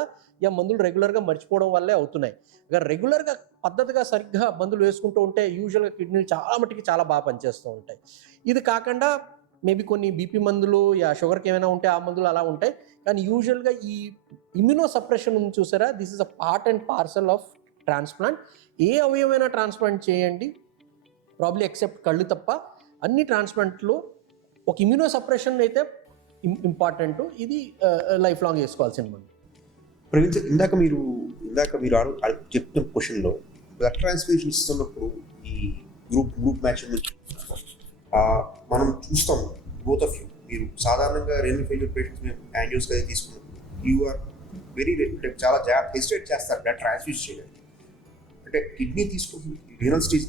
మందులు రెగ్యులర్గా మర్చిపోవడం వల్లే అవుతున్నాయి. ఇక రెగ్యులర్గా పద్ధతిగా సరిగ్గా మందులు వేసుకుంటూ ఉంటే యూజువల్గా కిడ్నీలు చాలా మటుకి చాలా బాగా పనిచేస్తూ ఉంటాయి. ఇది కాకుండా మేబీ కొన్ని బీపీ మందులు, షుగర్కి ఏమైనా ఉంటే ఆ మందులు అలా ఉంటాయి. కానీ యూజువల్గా ఈ ఇమ్యూనో సప్రెషన్ ఉంది చూసారా, this is a part and parcel of transplant. ఏ అవయవమైనా ట్రాన్స్ప్లాంట్ చేయండి, ప్రాబ్లీ ఎక్సెప్ట్ కళ్ళు తప్ప, అన్ని ట్రాన్స్ప్లాంట్లో ఒక ఇమ్యూనో సప్రెషన్ అయితే ఇంపార్టెంట్. ఇది లైఫ్ లాంగ్ వేసుకోవాల్సిన మందు. ప్రవీణ్ సార్, ఇందాక మీరు చెప్తున్న క్వశ్చన్లో బ్లడ్ ట్రాన్స్ఫ్యూషన్ ఇస్తున్నప్పుడు ఈ గ్రూప్ మ్యాచ్ మనం చూస్తాం. బోత్ ఆఫ్ యూ, మీరు సాధారణంగా రెనల్ ఫెయిల్యూర్ పేషెంట్స్ మేము యాంజియోస్ అది తీసుకున్నప్పుడు యూ ఆర్ వెరీ చాలా హెసిటేట్ చేస్తారు బ్లడ్ ట్రాన్స్ఫ్యూజ్ చేయడానికి. అంటే కిడ్నీ తీసుకుంటుంది, renal stage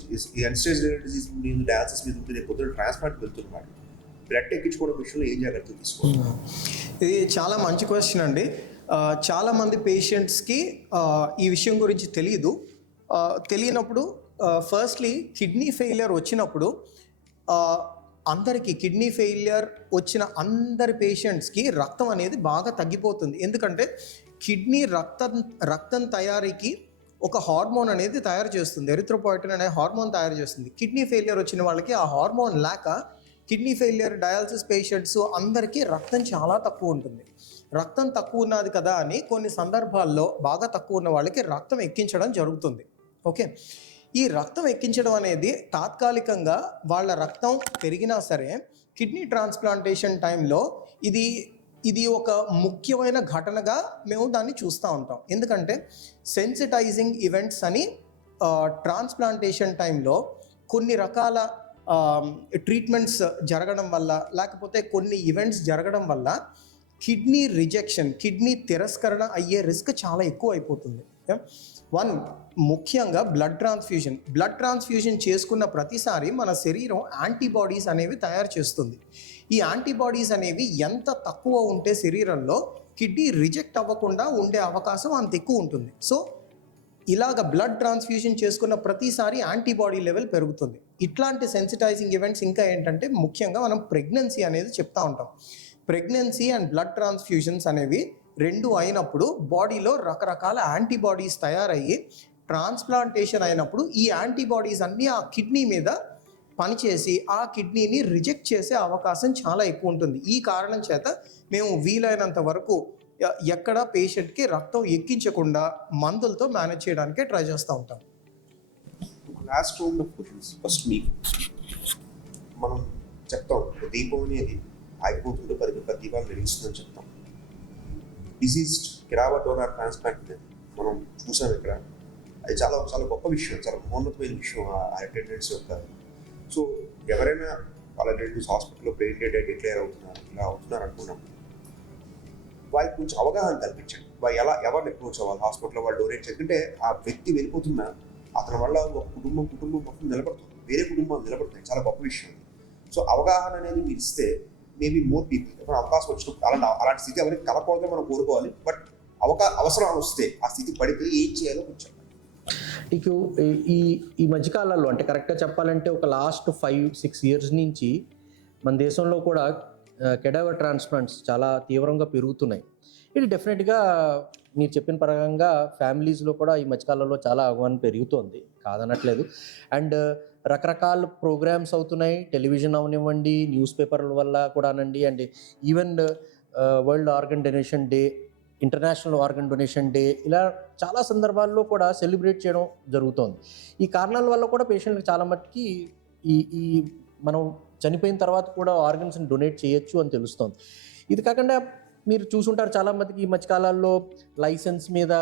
end stage disease మీద డయాలసిస్ మీద ఉంటుంది, పొద్దున ట్రాన్స్ప్లాంట్ వెళ్తున్నమాట, బ్లడ్ ఎక్కించుకోవడం విషయంలో ఏం జాగ్రత్తలు తీసుకోవాలి? ఇది చాలా మంచి క్వశ్చన్ అండి. చాలామంది పేషెంట్స్కి ఈ విషయం గురించి తెలియనప్పుడు ఫస్ట్లీ కిడ్నీ ఫెయిలియర్ వచ్చినప్పుడు అందరికీ కిడ్నీ ఫెయిలియర్ వచ్చిన అందరి పేషెంట్స్కి రక్తం అనేది బాగా తగ్గిపోతుంది. ఎందుకంటే కిడ్నీ రక్తం తయారీకి ఒక హార్మోన్ అనేది తయారు చేస్తుంది, ఎరిథ్రోపాయిటిన్ అనే హార్మోన్ తయారు చేస్తుంది. కిడ్నీ ఫెయిలియర్ వచ్చిన వాళ్ళకి ఆ హార్మోన్ లేక కిడ్నీ ఫెయిలియర్ డయాలసిస్ పేషెంట్స్ అందరికీ రక్తం చాలా తక్కువ ఉంటుంది. రక్తం తక్కువ ఉన్నది కదా అని కొన్ని సందర్భాల్లో బాగా తక్కువ ఉన్న వాళ్ళకి రక్తం ఎక్కించడం జరుగుతుంది. ఓకే, ఈ రక్తం ఎక్కించడం అనేది తాత్కాలికంగా వాళ్ళ రక్తం పెరిగినా సరే కిడ్నీ ట్రాన్స్ప్లాంటేషన్ టైంలో ఇది ఒక ముఖ్యమైన ఘటనగా మేము దాన్ని చూస్తూ ఉంటాం. ఎందుకంటే సెన్సిటైజింగ్ ఈవెంట్స్ అని ట్రాన్స్ప్లాంటేషన్ టైంలో కొన్ని రకాల ట్రీట్మెంట్స్ జరగడం వల్ల, లేకపోతే కొన్ని ఈవెంట్స్ జరగడం వల్ల కిడ్నీ రిజెక్షన్, కిడ్నీ తిరస్కరణ అయ్యే రిస్క్ చాలా ఎక్కువ అయిపోతుంది. ముఖ్యంగా బ్లడ్ ట్రాన్స్ఫ్యూజన్ చేసుకున్న ప్రతిసారి మన శరీరం యాంటీబాడీస్ అనేవి తయారు చేస్తుంది. ఈ యాంటీబాడీస్ అనేవి ఎంత తక్కువ ఉంటే శరీరంలో కిడ్నీ రిజెక్ట్ అవ్వకుండా ఉండే అవకాశం అంత ఎక్కువ ఉంటుంది. సో ఇలాగ బ్లడ్ ట్రాన్స్ఫ్యూజన్ చేసుకున్న ప్రతిసారి యాంటీబాడీ లెవెల్ పెరుగుతుంది. ఇట్లాంటి సెన్సిటైజింగ్ ఈవెంట్స్ ఇంకా ఏంటంటే ముఖ్యంగా మనం ప్రెగ్నెన్సీ అనేది చెప్తా ఉంటాం. ప్రెగ్నెన్సీ అండ్ బ్లడ్ ట్రాన్స్ఫ్యూజన్స్ అనేవి రెండు అయినప్పుడు బాడీలో రకరకాల యాంటీబాడీస్ తయారయ్యి ట్రాన్స్ప్లాంటేషన్ అయినప్పుడు ఈ యాంటీబాడీస్ అన్నీ ఆ కిడ్నీ మీద పనిచేసి ఆ కిడ్నీని రిజెక్ట్ చేసే అవకాశం చాలా ఎక్కువ ఉంటుంది. ఈ కారణం చేత మేము వీలైనంత వరకు ఎక్కడ పేషెంట్కి రక్తం ఎక్కించకుండా మందులతో మేనేజ్ చేయడానికే ట్రై చేస్తూ ఉంటాం. Last round of questions. First మీకు మనం చెప్తాం, దీపం అనేది ఆగిపోతుంటే 10 దీపాలు వెలిగిస్తుందని చెప్తాం. డిసీజ్డ్ కిరావా డోనార్ ట్రాన్స్ప్లాంట్ మనం చూసాం ఇక్కడ. అది చాలా చాలా గొప్ప విషయం, చాలా మహోన్నతమైన విషయం ఆ అటెండెన్స్ యొక్క. సో ఎవరైనా వాళ్ళ రిలేటివ్స్ హాస్పిటల్లో బ్రెయిన్ డెడ్ డిక్లేర్ అవుతున్నారు, ఇలా అవుతున్నారు అనుకున్నాం, వాళ్ళకి కొంచెం అవగాహన కల్పించండి. వాళ్ళు ఎవరిని అప్రోచ్ అవ్వాలి హాస్పిటల్లో, వాళ్ళు డొనేట్ చేస్తుంటే ఆ వ్యక్తి వెళ్ళిపోతున్నా అతని వల్ల ఒక కుటుంబం మొత్తం నిలబడుతుంది, వేరే కుటుంబాలు నిలబడుతున్నాయి. చాలా గొప్ప విషయం. సో అవగాహన అనేది మీరు ఇస్తే మేబీ మోర్ పీపుల్ ఎప్పుడు అవకాశం వచ్చినప్పుడు అలాంటి స్థితి ఎవరికి కలగకూడదని మనం కోరుకోవాలి. బట్ అవసరం వస్తే ఆ స్థితి పడితే ఏం చేయాలో కొంచెం నీకు ఈ మధ్యకాలంలో అంటే కరెక్ట్గా చెప్పాలంటే ఒక లాస్ట్ 5-6 years నుంచి మన దేశంలో కూడా కెడావర్ ట్రాన్స్ప్లాంట్స్ చాలా తీవ్రంగా పెరుగుతున్నాయి. ఇది డెఫినెట్గా మీరు చెప్పిన పరంగా ఫ్యామిలీస్లో కూడా ఈ మధ్యకాలంలో చాలా అవగాహన పెరుగుతోంది, కాదనట్లేదు. అండ్ రకరకాల ప్రోగ్రామ్స్ అవుతున్నాయి, టెలివిజన్ అవనివ్వండి, న్యూస్ పేపర్ల వల్ల కూడానండి. And even world organ donation day, international organ donation day, ఇలా చాలా సందర్భాల్లో కూడా సెలబ్రేట్ చేయడం జరుగుతోంది. ఈ కారణాల వల్ల కూడా పేషెంట్కి చాలా మట్టుకి ఈ మనం చనిపోయిన తర్వాత కూడా ఆర్గన్స్ని డొనేట్ చేయొచ్చు అని తెలుస్తోంది. ఇది కాకుండా మీరు చూసుంటారు చాలామందికి ఈ మధ్యకాలాల్లో లైసెన్స్ మీద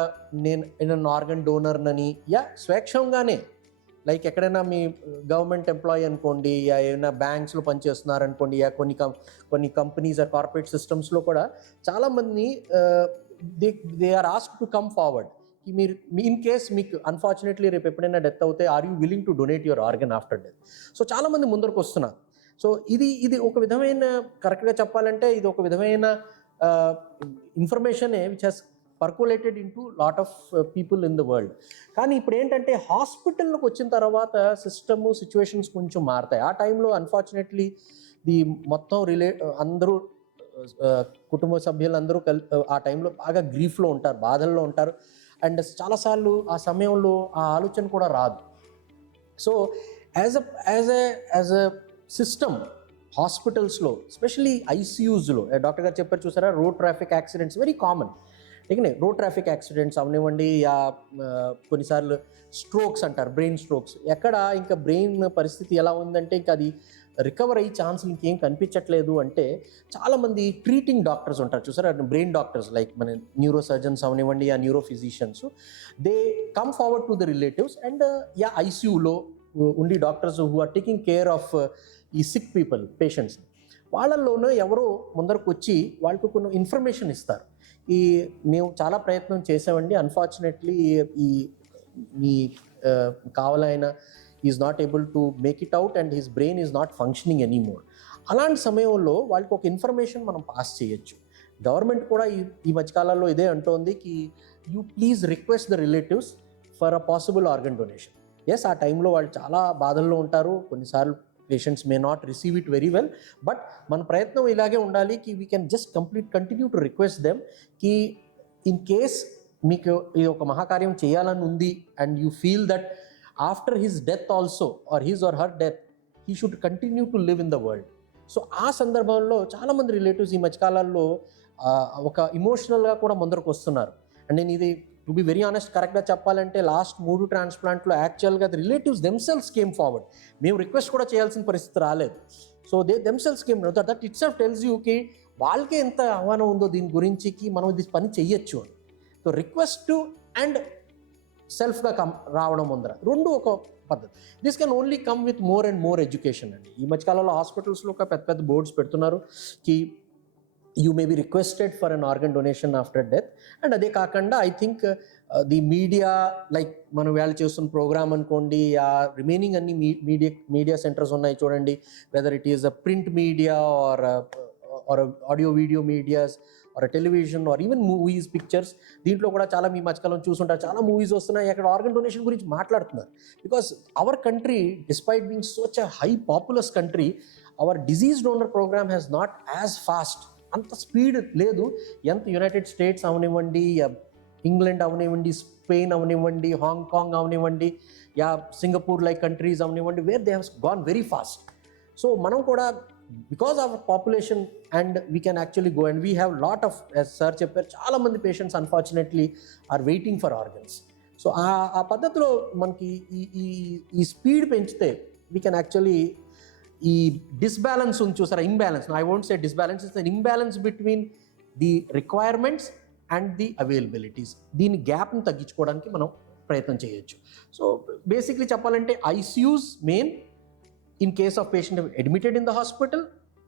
నేను ఆర్గన్ డోనర్నని, స్వేచ్ఛంగానే లైక్ ఎక్కడైనా మీ గవర్నమెంట్ ఎంప్లాయీ అనుకోండి, ఏమైనా బ్యాంక్స్లో పనిచేస్తున్నారనుకోండి, కొన్ని కంపెనీస్ ఆ కార్పొరేట్ సిస్టమ్స్లో కూడా చాలామంది they are asked to come forward. మీరు ఇన్ కేస్ మీకు అన్ఫార్చునేట్లీ రేపు ఎప్పుడైనా డెత్ అవుతే are you willing to donate your organ after death. So చాలామంది ముందరకు వస్తున్నారు. సో ఇది ఒక విధమైన, కరెక్ట్గా చెప్పాలంటే ఇది ఒక విధమైన ఇన్ఫర్మేషనే which has percolated into lot of people in the world. కానీ ఇప్పుడు ఏంటంటే హాస్పిటల్లోకి వచ్చిన తర్వాత సిస్టము సిచ్యువేషన్స్ కొంచెం మారుతాయి. ఆ టైంలో అన్ఫార్చునేట్లీ మొత్తం అందరూ కుటుంబ సభ్యులందరూ ఆ టైంలో బాగా గ్రీఫ్లో ఉంటారు, బాధల్లో ఉంటారు. అండ్ చాలాసార్లు ఆ సమయంలో ఆ ఆలోచన కూడా రాదు. సో యాజ్ ఎ సిస్టమ్ హాస్పిటల్స్లో, ఎస్పెషలీ ఐసీయూస్లో, డాక్టర్ గారు చెప్పారు చూసారా, road traffic accidents very common. Road traffic accidents అవనివ్వండి, కొన్నిసార్లు స్ట్రోక్స్ అంటారు, బ్రెయిన్ స్ట్రోక్స్. ఎక్కడ ఇంకా బ్రెయిన్ పరిస్థితి ఎలా ఉందంటే ఇంకా అది రికవర్ అయ్యే ఛాన్సులు ఇంకేం కనిపించట్లేదు అంటే చాలామంది ట్రీటింగ్ డాక్టర్స్ ఉంటారు చూసారా, బ్రెయిన్ డాక్టర్స్ లైక్ మన న్యూరో సర్జన్స్ అవనివ్వండి, neuro physicians, they come forward to the relatives and ఐసీయూలో ఉండి doctors who are taking care of ఈ సిక్ పీపుల్, పేషెంట్స్, వాళ్ళల్లోనూ ఎవరో ముందరకు వచ్చి వాళ్ళకు కొన్ని ఇన్ఫర్మేషన్ ఇస్తారు. మేము చాలా ప్రయత్నం చేసామండి, అన్ఫార్చునేట్లీ మీ కావాలైన is not able to make it out and his brain is not functioning anymore. అలాంటి సమయంలో వాళ్ళకి ఒక ఇన్ఫర్మేషన్ మనం పాస్ చేయొచ్చు. గవర్నమెంట్ కూడా ఈ మధ్యకాలంలో ఇదే అంటోంది కి you please request the relatives for a possible organ donation. Yes, ఆ టైంలో వాళ్ళు చాలా బాధల్లో ఉంటారు, కొన్నిసార్లు patients may not receive it very well, but మన ప్రయత్నం ఇలాగే ఉండాలి కి we can just continue to request them కి ఇన్ కేస్ మీకు ఈ ఒక మహాకార్యం చేయాలని ఉంది and you feel that after his death also or his or her death he should continue to live in the world. So ఆ సందర్భంలో చాలామంది రిలేటివ్స్ ఈ మధ్యకాలాల్లో ఒక ఇమోషనల్గా కూడా ముందరకు వస్తున్నారు. అండ్ నేను ఇది టు బి వెరీ ఆనెస్ట్, కరెక్ట్గా చెప్పాలంటే లాస్ట్ 3 ట్రాన్స్ప్లాంట్లో యాక్చువల్గా the relatives themselves came forward. మేము రిక్వెస్ట్ కూడా చేయాల్సిన పరిస్థితి రాలేదు. So they themselves came, that it self tells you కి వాళ్ళకే ఎంత ఆహ్వానం ఉందో దీని గురించికి మనం ఇది పని చెయ్యొచ్చు అని. సో రిక్వెస్ట్ అండ్ సెల్ఫ్గా రావడం ముందర రెండు ఒక పద్ధతి. This can only come with more and more education అండి. ఈ మధ్యకాలంలో హాస్పిటల్స్లో ఒక పెద్ద పెద్ద బోర్డ్స్ పెడుతున్నారు కి you may be requested for an organ donation after death. And అదే కాకుండా I think the media, like మనం వేళ చేస్తున్న ప్రోగ్రామ్ అనుకోండి, ఆ రిమైనింగ్ అన్ని మీడియా సెంటర్స్ ఉన్నాయి చూడండి, whether it is a print media or audio video medias or television or even movies, pictures, దీంట్లో కూడా చాలా మీ మధ్యకాలం చూసుంటారు, చాలా మూవీస్ వస్తున్నాయి అక్కడ ఆర్గన్ డొనేషన్ గురించి మాట్లాడుతున్నారు. Because our country, despite being such a high populous country, our disease donor programme has not as fast, అంత స్పీడ్ లేదు. ఎంత యునైటెడ్ స్టేట్స్ అవనివ్వండి, ఇంగ్లాండ్ అవనివ్వండి, స్పెయిన్ అవనివ్వండి, హాంకాంగ్ అవనివ్వండి, సింగపూర్ లైక్ కంట్రీస్ అవనివ్వండి, where they have gone very fast. So మనం కూడా because of population and we can actually go and we have lot of, sir చెప్పారు, చాలామంది patients unfortunately are waiting for organs. So ఆ పద్ధతిలో మనకి ఈ స్పీడ్ పెంచితే వీ కెన్ యాక్చువల్లీ ఈ డిస్బ్యాలెన్స్ ఉంది చూసారా, imbalance, I won't say disbalance, it's an imbalance between the requirements and the availabilities, దీని గ్యాప్ని తగ్గించుకోవడానికి మనం ప్రయత్నం చేయొచ్చు. సో బేసిక్లీ చెప్పాలంటే ICUs main in case of patient admitted in the hospital,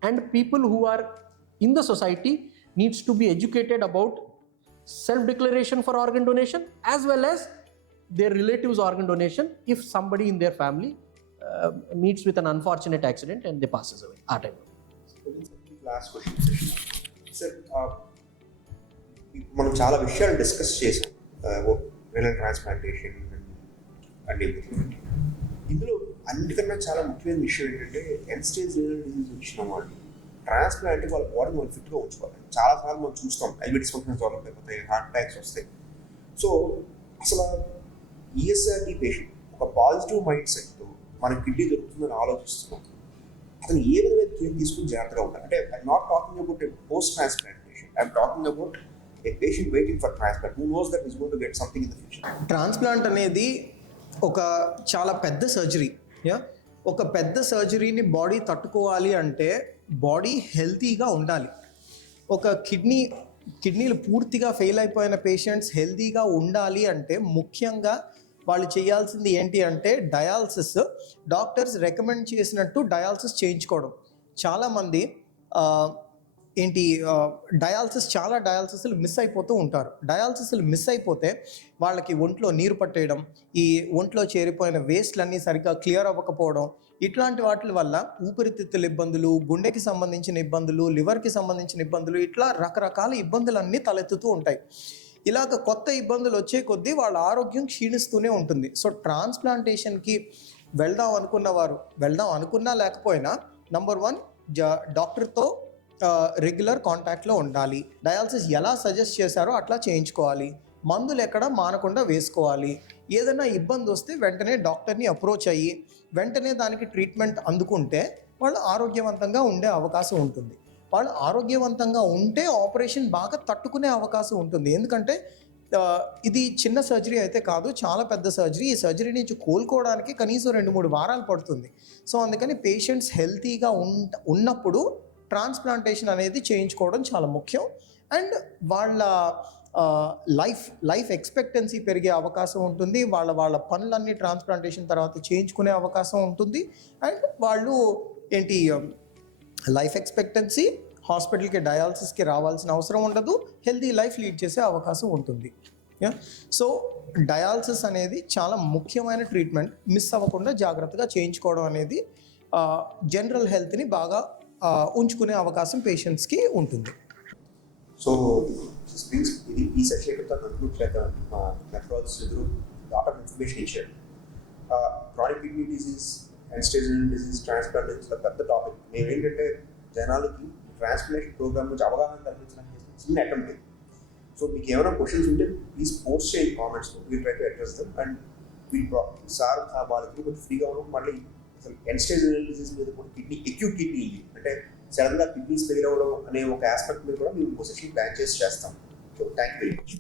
and people who are in the society needs to be educated about self declaration for organ donation as well as their relatives organ donation if somebody in their family meets with an unfortunate accident and they passes away at time. Last question sir, మనం చాలా విషయాలు డిస్కస్ చేసాం, renal transplantation and everything. ఇందులో అన్నిటికన్నా చాలా ముఖ్యమైన విషయం ఏంటంటే ఎండ్ స్టేజ్ రీనల్ డిసీజ్ వచ్చిన వాళ్ళు ట్రాన్స్ప్లాంట్ వాళ్ళ బాడీని వాళ్ళు ఫిట్గా ఉంచుకోవాలి. చాలాసార్లు మనం చూస్తాం ఐబిటిస్ ఫంక్షన్స్ డెవలప్ అయిపోతాయి, హార్ట్ అటాక్స్ వస్తాయి. సో అసలు ఈఎస్ఆర్డి పేషెంట్ ఒక పాజిటివ్ మైండ్ సెట్తో మన కిడ్నీ దొరుకుతుందని ఆలోచిస్తున్నాం, అతను ఏ విధమైన కేర్ తీసుకుని జాగ్రత్తగా ఉండాలి. అంటే I'm not talking about a post transplant patient, I'm talking about a patient waiting for transplant who knows that is going to get something in the future. Transplant అనేది ఒక చాలా పెద్ద సర్జరీ. ఒక పెద్ద సర్జరీని బాడీ తట్టుకోవాలి అంటే బాడీ హెల్తీగా ఉండాలి. ఒక కిడ్నీలు పూర్తిగా ఫెయిల్ అయిపోయిన పేషెంట్స్ హెల్తీగా ఉండాలి అంటే ముఖ్యంగా వాళ్ళు చేయాల్సింది ఏంటి అంటే డయాలసిస్. డాక్టర్స్ రికమెండ్ చేసినట్టు డయాలసిస్ చేయించుకోవడం. చాలామంది ఏంటి చాలా డయాలసిస్లు మిస్ అయిపోతూ ఉంటారు. డయాలసిస్లు మిస్ అయిపోతే వాళ్ళకి ఒంట్లో నీరు పట్టేయడం, ఈ ఒంట్లో చేరిపోయిన వేస్ట్‌లన్నీ సరిగ్గా క్లియర్ అవ్వకపోవడం, ఇట్లాంటి వాటిల వల్ల ఊపిరితిత్తుల ఇబ్బందులు, గుండెకి సంబంధించిన ఇబ్బందులు, లివర్‌కి సంబంధించిన ఇబ్బందులు, ఇట్లా రకరకాల ఇబ్బందులన్నీ తలెత్తుతూ ఉంటాయి. ఇలాగ కొత్త ఇబ్బందులు వచ్చే కొద్దీ వాళ్ళ ఆరోగ్యం క్షీణిస్తూనే ఉంటుంది. సో ట్రాన్స్‌ప్లాంటేషన్‌కి వెళ్దాం అనుకున్నా లేకపోయినా నంబర్ 1 డాక్టర్‌తో రెగ్యులర్ కాంటాక్ట్లో ఉండాలి. డయాలసిస్ ఎలా సజెస్ట్ చేశారో అట్లా చేయించుకోవాలి. మందులు ఎక్కడ మానకుండా వేసుకోవాలి. ఏదైనా ఇబ్బంది వస్తే వెంటనే డాక్టర్ని అప్రోచ్ అయ్యి వెంటనే దానికి ట్రీట్మెంట్ అందుకుంటే వాళ్ళు ఆరోగ్యవంతంగా ఉండే అవకాశం ఉంటుంది. వాళ్ళు ఆరోగ్యవంతంగా ఉంటే ఆపరేషన్ బాగా తట్టుకునే అవకాశం ఉంటుంది. ఎందుకంటే ఇది చిన్న సర్జరీ అయితే కాదు, చాలా పెద్ద సర్జరీ. ఈ సర్జరీ నుంచి కోలుకోవడానికి కనీసం 2-3 వారాలు పడుతుంది. సో అందుకని పేషెంట్స్ హెల్తీగా ఉన్నప్పుడు ట్రాన్స్ప్లాంటేషన్ అనేది చేయించుకోవడం చాలా ముఖ్యం. అండ్ వాళ్ళ లైఫ్ ఎక్స్పెక్టెన్సీ పెరిగే అవకాశం ఉంటుంది. వాళ్ళ పనులన్నీ ట్రాన్స్ప్లాంటేషన్ తర్వాత చేయించుకునే అవకాశం ఉంటుంది. అండ్ వాళ్ళు లైఫ్ ఎక్స్పెక్టెన్సీ, హాస్పిటల్కి డయాలసిస్కి రావాల్సిన అవసరం ఉండదు, హెల్తీ లైఫ్ లీడ్ చేసే అవకాశం ఉంటుంది. సో డయాలసిస్ అనేది చాలా ముఖ్యమైన ట్రీట్మెంట్. మిస్ అవ్వకుండా జాగ్రత్తగా చేయించుకోవడం అనేది జనరల్ హెల్త్ని బాగా ఉంచుకునే అవకాశం పేషెంట్స్కి ఉంటుంది. సో ఇది ఈ సెషన్ కన్క్లూడ్ చేద్దాం. నెఫ్రాలజిస్ట్ ఎదురు లాట్ ఆఫ్ ఇన్ఫర్మేషన్ ఇచ్చారు. Chronic kidney disease, end stage renal disease, transplantation పెద్ద టాపిక్. మేము ఏంటంటే జనాలకి ట్రాన్స్ప్లాంటేషన్ ప్రోగ్రామ్ నుంచి అవగాహన కల్పించడానికి చిన్న అటెంప్ట్ ఇది. సో మీకు ఏమైనా క్వశ్చన్స్ ఉంటే ప్లీజ్ పోస్ట్ చేయండి కామెంట్స్లో. We'll try to address them. And sir వాళ్ళకి కొంచెం ఫ్రీగా ఉన్నాం. మళ్ళీ అసలు ఎండ్ స్టేజ్ రినల్ డిసీజ్ మీద కూడా అక్యూట్ కిడ్నీ అంటే సడన్గా కిడ్నీస్ ఫెయిల్ అవ్వడం అనే ఒక ఆస్పెక్ట్ మీద కూడా మేము సెషన్ ప్లాన్ చేస్తాం. So thank you very much.